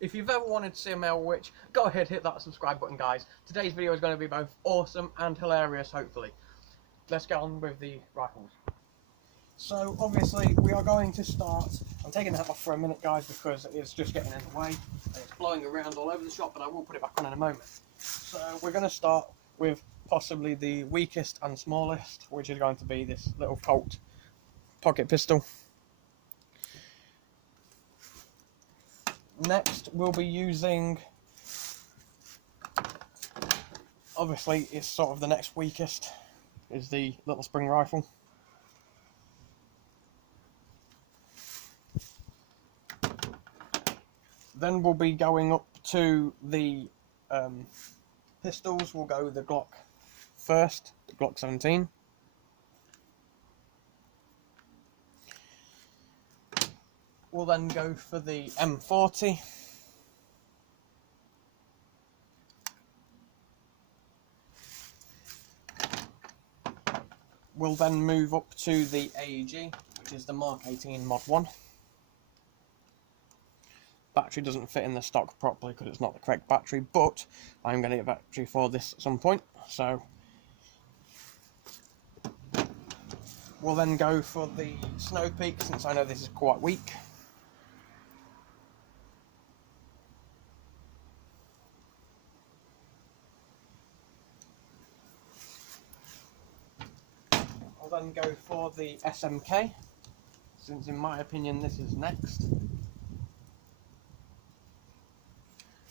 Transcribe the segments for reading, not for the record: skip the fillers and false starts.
If you've ever wanted to see a male witch, go ahead, hit that subscribe button, guys. Today's video is going to be both awesome and hilarious, hopefully. Let's get on with the rifles. So, obviously, we are going to start. I'm taking that off for a minute, guys, because it's just getting in the way. And it's blowing around all over the shop, but I will put it back on in a moment. So, we're going to start with possibly the weakest and smallest, which is going to be this little Colt pocket pistol. Next, we'll be using, obviously, it's sort of the next weakest, is the little spring rifle. Then we'll be going up to the pistols. We'll go the Glock first, the Glock 17. We'll then go for the M40. We'll then move up to the AEG, which is the Mark 18 Mod 1. Battery doesn't fit in the stock properly because it's not the correct battery, but I'm going to get a battery for this at some point. So we'll then go for the Snow Peak, since I know this is quite weak. I'll then go for the SMK, since in my opinion this is next.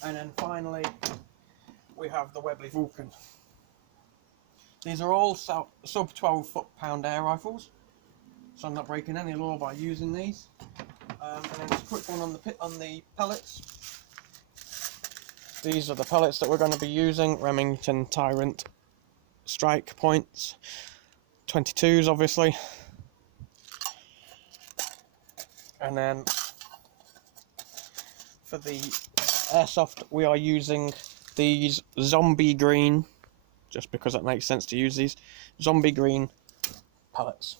And then finally, we have the Webley Vulcan. These are all sub 12 foot-pound air rifles, so I'm not breaking any law by using these. And then just a quick one on the pellets. These are the pellets that we're going to be using. Remington Tyrant strike points, 22s obviously. And then for the Airsoft, we are using these zombie green, just because it makes sense to use these zombie green pellets.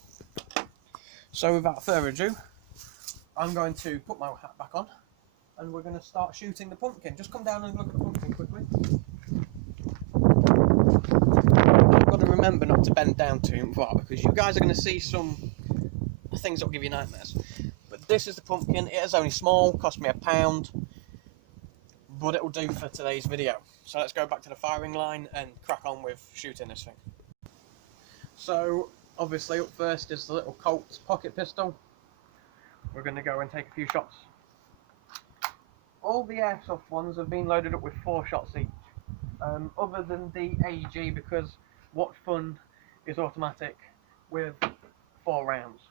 So without further ado, I'm going to put my hat back on and we're going to start shooting the pumpkin. Just come down and look at the pumpkin quickly. I've got to remember not to bend down too far because you guys are going to see some things that will give you nightmares. But this is the pumpkin. It is only small, cost me £1. But it will do for today's video. So let's go back to the firing line and crack on with shooting this thing. So obviously up first is the little Colt pocket pistol. We're going to go and take a few shots. All the Airsoft ones have been loaded up with 4 shots each. Other than the AEG, because What Fun is automatic with 4 rounds.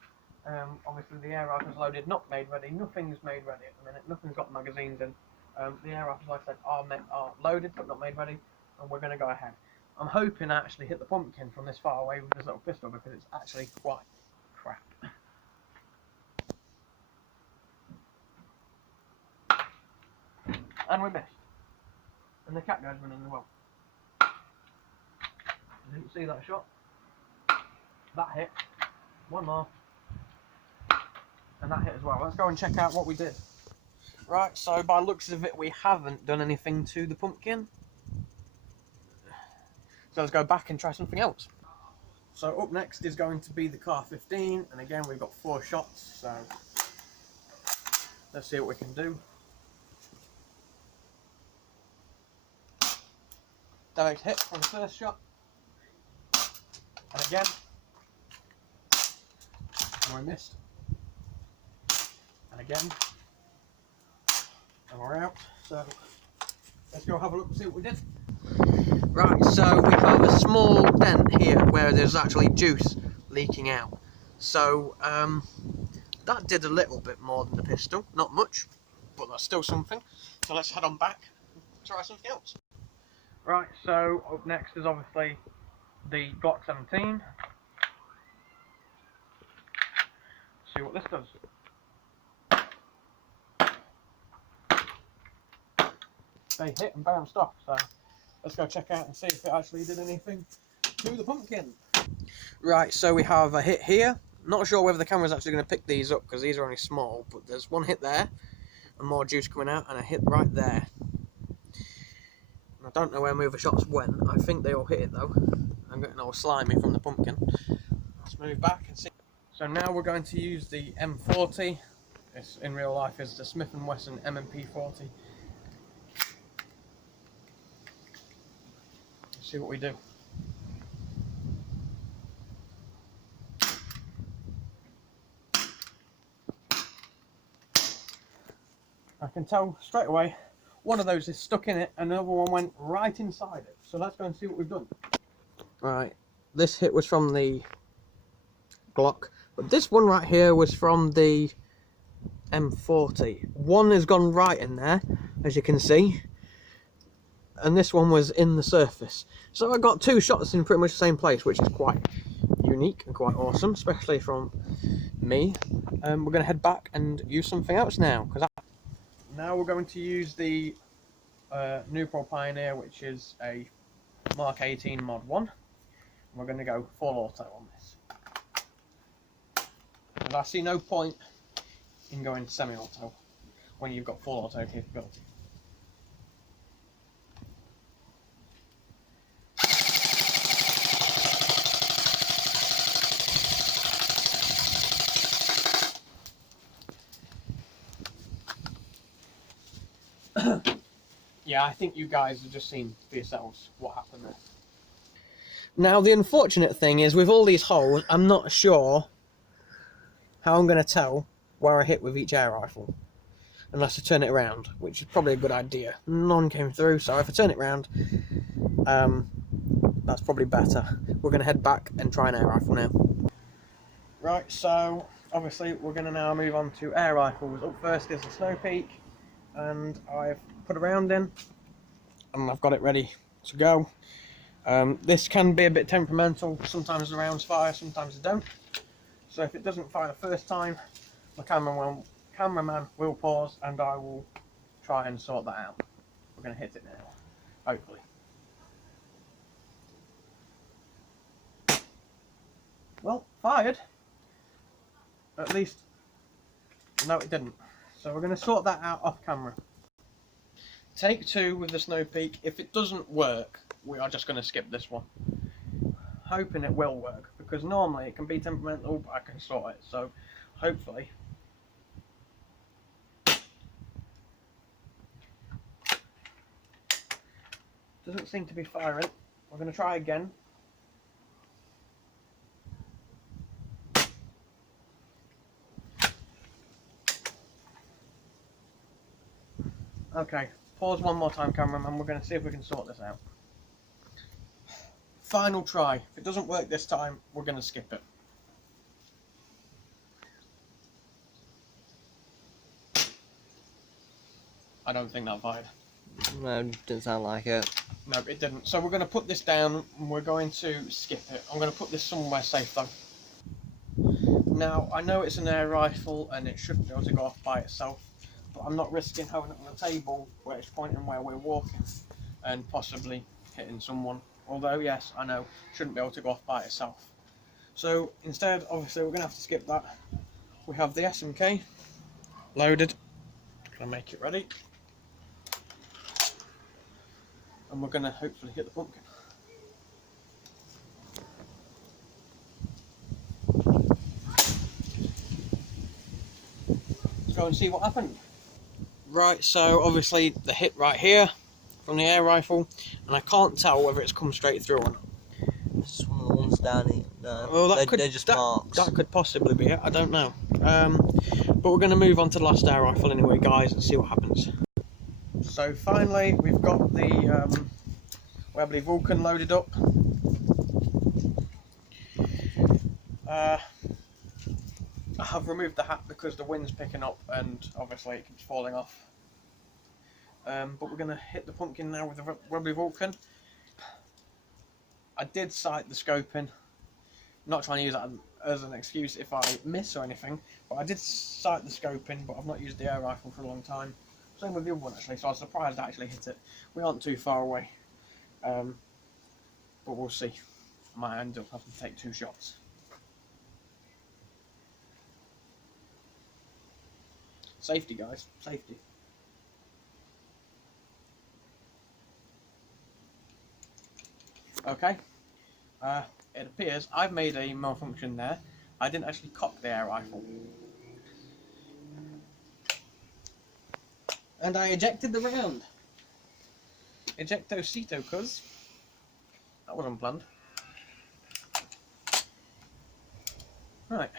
Obviously the air rifle is loaded, not made ready. Nothing's made ready at the minute. Nothing's got magazines in. The air rifles, like I said, are loaded but not made ready, and we're going to go ahead. I'm hoping I actually hit the pumpkin from this far away with this little pistol because it's actually quite crap. And we missed. And the cat goes running as well. You didn't see that shot. That hit. One more. And that hit as well. Let's go and check out what we did. Right, so by looks of it, we haven't done anything to the pumpkin. So let's go back and try something else. So up next is going to be the Car 15, and again we've got 4 shots, so let's see what we can do. Direct hit from the first shot, and again, and we missed, and again. And we're out, so let's go have a look and see what we did. Right, so we have a small dent here where there's actually juice leaking out. So that did a little bit more than the pistol, not much, but that's still something. So let's head on back and try something else. Right, so up next is obviously the Glock 17. See what this does. They hit and bounced off, so let's go check out and see if it actually did anything to the pumpkin. Right, so we have a hit here. Not sure whether the camera's actually going to pick these up because these are only small, but there's one hit there, and more juice coming out, and I hit right there. I don't know where my other shots went. I think they all hit it though. I'm getting all slimy from the pumpkin. Let's move back and see. So now we're going to use the M40. This in real life is the Smith & Wesson M&P 40. Let's see what we do. I can tell straight away one of those is stuck in it and the other one went right inside it. So let's go and see what we've done. Right, this hit was from the Glock, but this one right here was from the M40. One has gone right in there, as you can see, and this one was in the surface. So I got two shots in pretty much the same place, which is quite unique and quite awesome, especially from me. We're going to head back and use something else now. Now we're going to use the Newport Pioneer, which is a Mark 18 Mod 1. We're going to go full auto on this. And I see no point in going semi-auto when you've got full auto capability. Yeah, I think you guys have just seen for yourselves what happened there. Now, the unfortunate thing is, with all these holes, I'm not sure how I'm going to tell where I hit with each air rifle. Unless I turn it around, which is probably a good idea. None came through, so if I turn it around, that's probably better. We're going to head back and try an air rifle now. Right, so obviously we're going to now move on to air rifles. Up first is the Snow Peak, and I've put a round in and I've got it ready to go. This can be a bit temperamental. Sometimes the rounds fire, sometimes they don't. So if it doesn't fire the first time, my cameraman will pause and I will try and sort that out. We're going to hit it now, hopefully. Well, fired. At least, no it didn't. So we're going to sort that out off camera. Take two with the Snow Peak. If it doesn't work, we are just going to skip this one. Hoping it will work, because normally it can be temperamental, but I can sort it, so hopefully. Doesn't seem to be firing. We're going to try again. Okay, pause one more time, cameraman. We're going to see if we can sort this out. Final try. If it doesn't work this time, we're going to skip it. I don't think that fired. No, didn't sound like it. No, it didn't. So we're going to put this down and we're going to skip it. I'm going to put this somewhere safe though. Now, I know it's an air rifle and it shouldn't be able to go off by itself, but I'm not risking having it on the table where it's pointing where we're walking and possibly hitting someone. Although, yes, I know, shouldn't be able to go off by itself. So instead, obviously, we're going to have to skip that. We have the SMK loaded. Gonna make it ready. And we're going to hopefully hit the pumpkin. Let's go and see what happened. Right, so obviously the hit right here from the air rifle, and I can't tell whether it's come straight through or not. It's one of the ones down here. No, well, they're just marks. That could possibly be it, I don't know. But we're going to move on to the last air rifle anyway, guys, and see what happens. So finally, we've got the Webley Vulcan loaded up. I have removed the hat because the wind's picking up and obviously it keeps falling off. But we're going to hit the pumpkin now with the Webley Vulcan. I did sight the scoping, not trying to use that as an excuse if I miss or anything, but I did sight the scoping, but I've not used the air rifle for a long time. Same with the other one actually, so I was surprised I actually hit it. We aren't too far away, but we'll see. I might end up having to take two shots. Safety, guys, safety. Okay. It appears I've made a malfunction there. I didn't actually cock the air rifle. And I ejected the round. Ejecto-cito, cuz. That was unplanned. Right.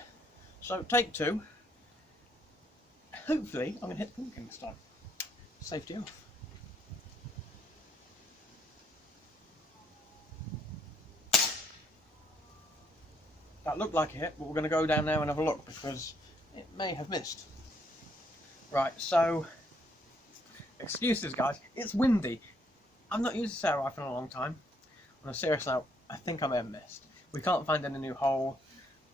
So, take 2. Hopefully, I'm going to hit the pumpkin this time. Safety off. That looked like a hit, but we're going to go down now and have a look because it may have missed. Right, so, excuses guys, it's windy. I've not used this air rifle in a long time. On a serious note, I think I may have missed. We can't find any new hole,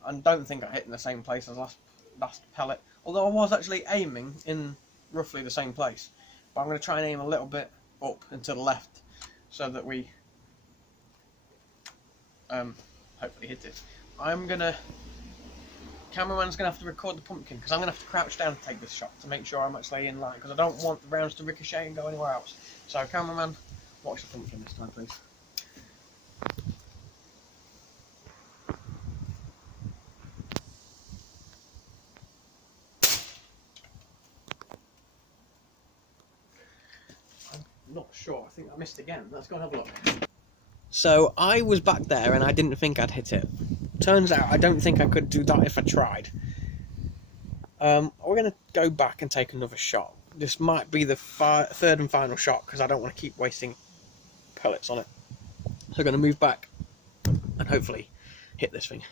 and don't think I hit in the same place as last pellet. Although I was actually aiming in roughly the same place. But I'm going to try and aim a little bit up and to the left so that we hopefully hit it. Cameraman's going to have to record the pumpkin because I'm going to have to crouch down to take this shot to make sure I'm actually in line because I don't want the rounds to ricochet and go anywhere else. So cameraman, watch the pumpkin this time please. I'm not sure, I think I missed again. Let's go and have a look. So I was back there and I didn't think I'd hit it. Turns out I don't think I could do that if I tried. We're going to go back and take another shot. This might be the third and final shot because I don't want to keep wasting pellets on it. So I'm going to move back and hopefully hit this thing.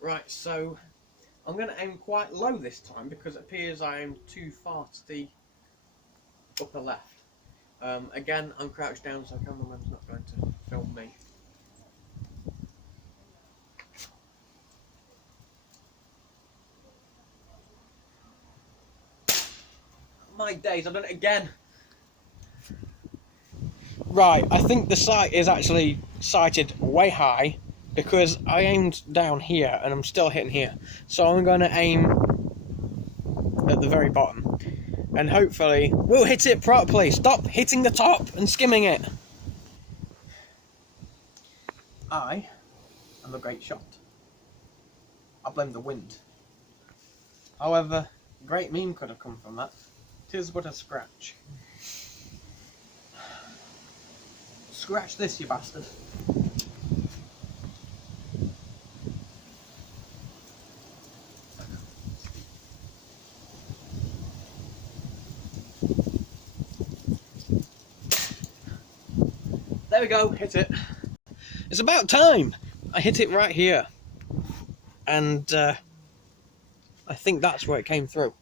Right, so I'm going to aim quite low this time because it appears I aimed too far to the upper left. Again, I'm crouched down so cameraman's not going to film me. My days, I've done it again. Right, I think the sight is actually sighted way high because I aimed down here and I'm still hitting here. So I'm going to aim at the very bottom and hopefully we'll hit it properly. Stop hitting the top and skimming it. I am a great shot. I blame the wind. However, a great meme could have come from that. 'Tis but a scratch. Scratch this, you bastard. There we go, hit it. It's about time! I hit it right here. And I think that's where it came through.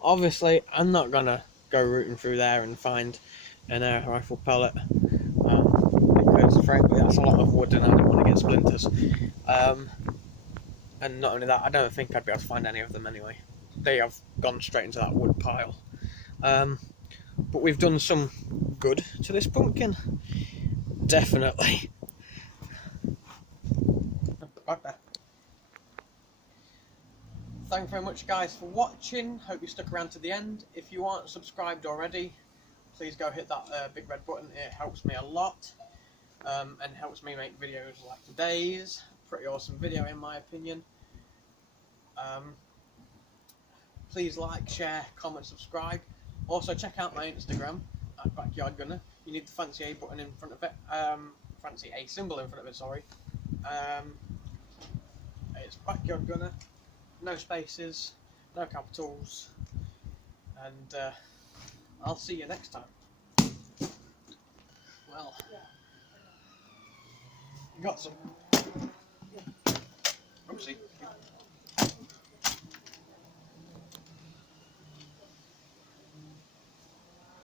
Obviously, I'm not gonna go rooting through there and find an air rifle pellet because frankly that's a lot of wood and I don't want to get splinters. And not only that, I don't think I'd be able to find any of them anyway. They have gone straight into that wood pile. But we've done some good to this pumpkin. Definitely. Right there. Thanks very much guys for watching. Hope you stuck around to the end. If you aren't subscribed already, please go hit that big red button. It helps me a lot and helps me make videos like today's. Pretty awesome video in my opinion. Please like, share, comment, subscribe. Also check out my Instagram at Backyard Gunner. You need the fancy A button in front of it. Fancy A symbol in front of it, sorry. It's Backyard Gunner. No spaces, no capitals, and I'll see you next time. Well, got some. Oopsie.